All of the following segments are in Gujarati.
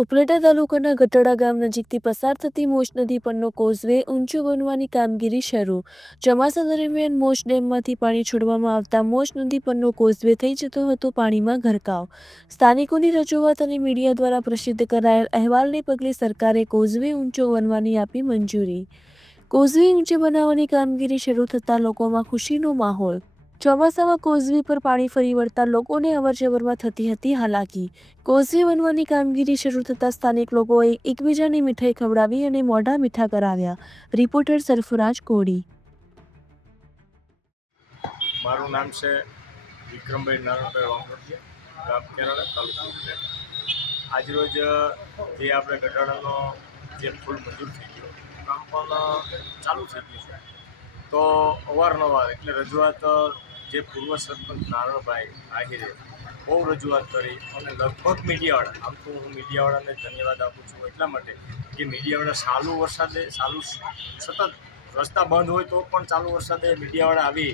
ઉપલેટા તાલુકાના ગટડા ગામ નજીકથી પસાર થતી મોજ નદી પરનો કોઝવે ઊંચો બનવાની કામગીરી શરૂ. ચોમાસા દરમિયાન મોજ ડેમમાંથી પાણી છોડવામાં આવતા મોજ નદી પરનો કોઝવે થઈ જતો હતો પાણીમાં ગરકાવ. સ્થાનિકોની રજૂઆત અને મીડિયા દ્વારા પ્રસિદ્ધ કરાયેલ અહેવાલને પગલે સરકારે કોઝવે ઊંચો બનવાની આપી મંજૂરી. કોઝવે ઊંચે બનાવવાની કામગીરી શરૂ થતાં લોકોમાં ખુશીનો માહોલ. ચોમાસામાં કોઝવે પર પાણી ફરી વળતા લોકોને અવરજવરમાં થતી હતી હાલાકી. કોઝવે બનવાની કામગીરી શરૂ થતાં સ્થાનિક લોકોએ એકબીજાને મીઠાઈ ખવડાવી અને મોઢા મીઠા કરાવ્યા. રિપોર્ટર સરફરાજ કોડી. મારું નામ છે વિક્રમભાઈ નારાયણભાઈ વાંગોડિયા, ગામ કેરાળા, તાલુકો ઉપલેટા. આજરોજ જે આપણે ગટાડાનો જે પુલ મંજૂર થઈ ગયો, કામ પણ ચાલુ થઈ ગયું છે. તો અવારનવાર એટલે રજૂઆત જે પૂર્વ સરપંચ નારણભાઈ આહિરે બહુ રજૂઆત કરી અને લગભગ મીડિયાવાળા, આમ તો હું મીડિયાવાળાને ધન્યવાદ આપું છું એટલા માટે કે મીડિયાવાળા ચાલુ વરસાદે સતત રસ્તા બંધ હોય તો પણ ચાલુ વરસાદે મીડિયાવાળા આવી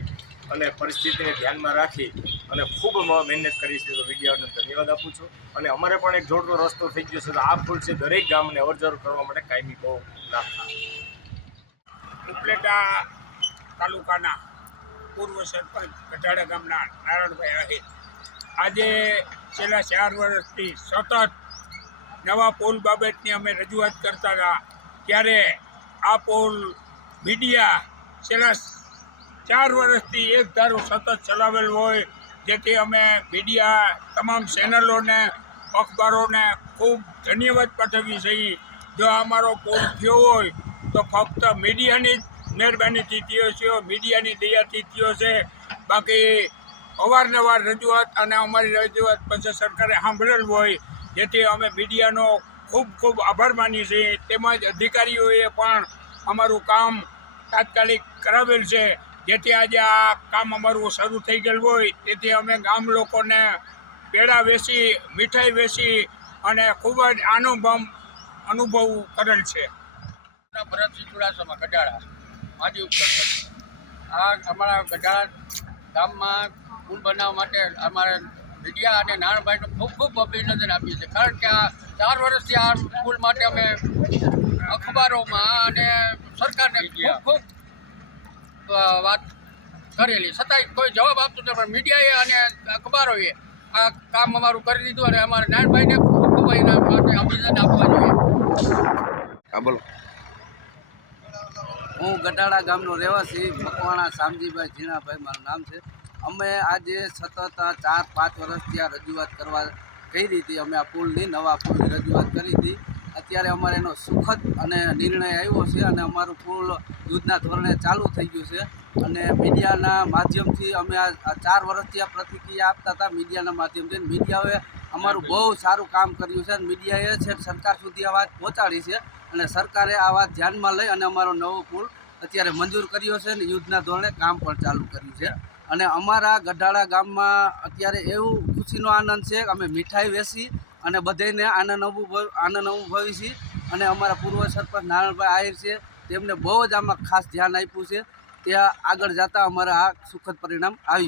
અને પરિસ્થિતિને ધ્યાનમાં રાખી અને ખૂબ મહેનત કરી છે. તો મીડિયાવાળાને ધન્યવાદ આપું છું. અને અમારે પણ એક જોડતો રસ્તો થઈ ગયો છે. તો આ પુલ છે દરેક ગામને અવરજવર કરવા માટે કાયમી બહુ લાભ થાય. ઉપલેટા તાલુકાના પૂર્વ સરપંચ ગઢાડા ગામના નારાયણભાઈ આહિર આજે છેલ્લા 4 વર્ષથી સતત નવા પુલ બાબતની અમે રજૂઆત કરતા હતા. ત્યારે આ પુલ મીડિયા છેલ્લા 4 વર્ષથી એક ધારો સતત ચલાવેલ હોય, જેથી અમે મીડિયા તમામ ચેનલોને, અખબારોને ખૂબ ધન્યવાદ પાઠવીએ છીએ. જો અમારો પુલ થયો હોય તો ફક્ત મીડિયાની જ મહેરબાનીથી થયો છે, મીડિયાની દયાથી થયો છે. બાકી અવારનવાર રજૂઆત અને અમારી રજૂઆત પછી સરકારે સાંભળેલ હોય, જેથી અમે મીડિયાનો ખૂબ ખૂબ આભાર માનીએ છીએ. તેમજ અધિકારીઓએ પણ અમારું કામ તાત્કાલિક કરાવેલ છે, જેથી આજે આ કામ અમારું શરૂ થઈ ગયેલું હોય. તેથી અમે ગામ લોકોને પેડા વેચી, મીઠાઈ વેચી અને ખૂબ જ અનુભવ કરેલ છે. ભરતસિંહ ચુડાસમા ગઢાડા માજી ઉપસરપંચ. આ અમારા ગઢાડા ગામમાં પુલ બનાવવા માટે અમારે મીડિયા અને નારણભાઈનું ખૂબ ખૂબ અભિનંદન આપીએ છીએ. કારણ કે આ 4 વર્ષથી આ પુલ માટે અમે અખબારોમાં અને સરકારને ખૂબ ખૂબ વાત કરેલી, છતાંય કોઈ જવાબ આપતું નથી. પણ મીડિયાએ અને અખબારોએ આ કામ અમારું કરી દીધું અને અમારા નારણભાઈને ખૂબ ખૂબ એના માટે અભિનંદન આપવા જોઈએ. હા બોલો. હું ગઢાડા ગામનો રહેવાસી મકવાણા શામજીભાઈ ઝીણાભાઈ મારું નામ છે. અમે આજે સતત 4-5 વર્ષથી આ રજૂઆત કરવા કરી હતી. અમે આ પુલની, નવા પુલની રજૂઆત કરી હતી. અત્યારે અમારે એનો સુખદ અને નિર્ણય આવ્યો છે અને અમારું પુલ યુદ્ધના ધોરણે ચાલુ થઈ ગયું છે. અને મીડિયાના માધ્યમથી અમે આ 4 વર્ષથી આ પ્રતિક્રિયા આપતા હતા. મીડિયાના માધ્યમથી મીડિયાએ અમારું બહુ સારું કામ કર્યું છે અને મીડિયાએ છે સરકાર સુધી આ વાત પહોંચાડી છે. અને સરકારે આ વાત ધ્યાનમાં લઈ અને અમારો નવો પુલ અત્યારે મંજૂર કર્યો છે અને યુદ્ધના ધોરણે કામ પણ ચાલુ કર્યું છે. અને અમારા ગઢાડા ગામમાં અત્યારે એવું ખુશીનો આનંદ છે કે અમે મીઠાઈ વેચી અને બધાને આનંદ અનુભવી છીએ. અને અમારા પૂર્વ સરપંચ નારાયણભાઈ આહિર છે, તેમને બહુ જ આમાં ખાસ ધ્યાન આપ્યું છે. ત્યાં આગળ જતાં અમારે આ સુખદ પરિણામ આવ્યું.